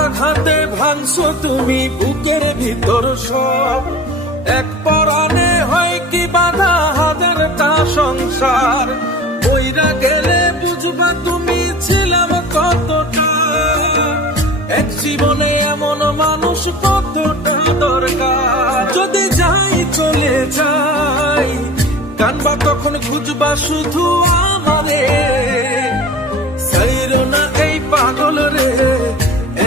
আঘাতে ভাঙছো তুমি বুকের ভিতর সব, এক পরাণে হয় কি বাধা হাজারটা সংসার। বইরা গেলে বুঝবা তুমি ছিলাম কতটা, এক জীবনে এমন মানুষ কতটা দরকার। যদি যাই চলে যাই কানবা তখন খুঁজবা শুধু আমারে, সাইরো না এই পাগল রে,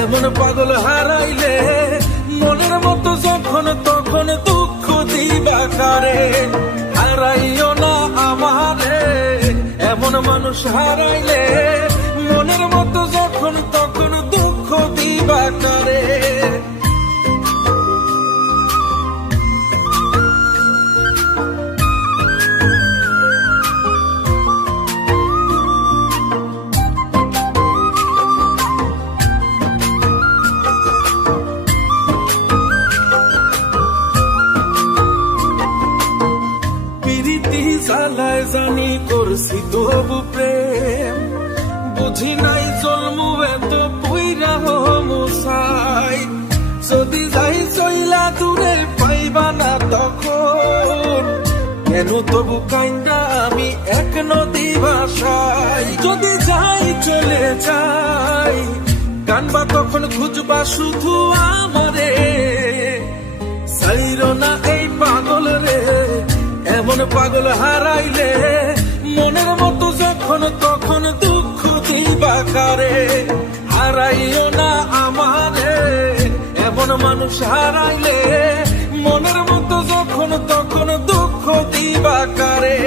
এমন পাগল হারাইলে মনের মতো যখন তখন দুঃখ দিবা কারে। হারাইও না আমারে, এমন মানুষ হারাইলে মনের মতো যখন তখন দুঃখ দিবা কারে। জ্বালায় জানি করছি তবু প্রেম, বুঝি নাই জন্মু এত পুইরা মুসাই। যদি যাই চইলা দূরে পাইবা না তখন, কেন তবু কাইন্দা আমি এক নদী ভাষাই। যদি যাই চলে যাই কানবা তখন খুঁজবা শুধু আমারে, সাইরো না এই পাগল রে, এমন পাগল হারাইলে মনের মতো যখন তখন দুঃখ দিবা কারে। হারাইও না আমারে, এমন মানুষ হারাইলে মনের মতো যখন তখন দুঃখ দিবা কারে।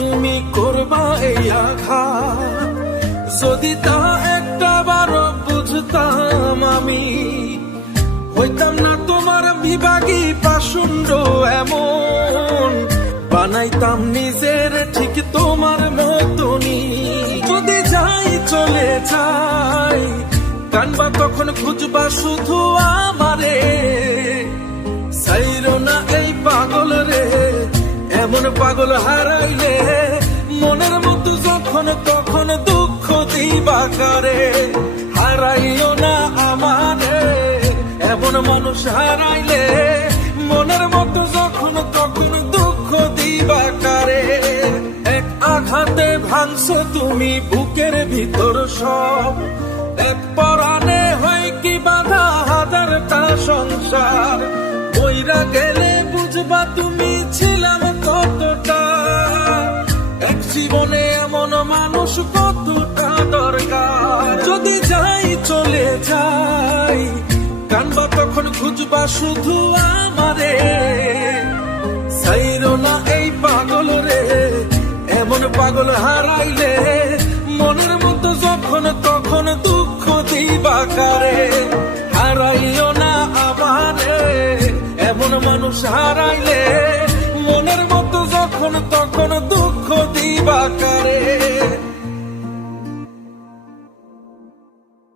তুমি করবা এই আঘাত, যদি তা একটা বারো বুঝতাম আমি, হইতাম না তোমার বিভাগী পাশুন্ড এমন, বানাইতাম নিজের ঠিক তোমার মতনই। যদি যাই চলে যাই কানবা তখন খুঁজবা শুধু আমারে, সাইরো না এই পাগল রে, এমন পাগল হারাইলে মনের মতো যখন তখন দুঃখ দিবা কারে। হারাইও না আমারে, এমন মানুষ হারাইলে মনের মতো যখন তখন দুঃখ দিবা কারে। এক আঘাতে ভাঙছো তুমি বুকের ভিতর সব, এক পরাণে হয় কি বাধা হাজারটা সংসার। বইরা গেলে বুঝবা তুমি ছিলাম কতটা, এক জীবনে এমন মানুষ কতটা দরকার। যদি যাই চলে যাই কানবা তখন খুঁজবা শুধু আমারে, সাইরো না এই পাগল রে, এমন পাগল হারাইলে মনের মতো যখন তখন দুঃখ দিবা কারে। হারাইও না আমারে, এমন মানুষ হারাইলে মনের মতো যখন তখন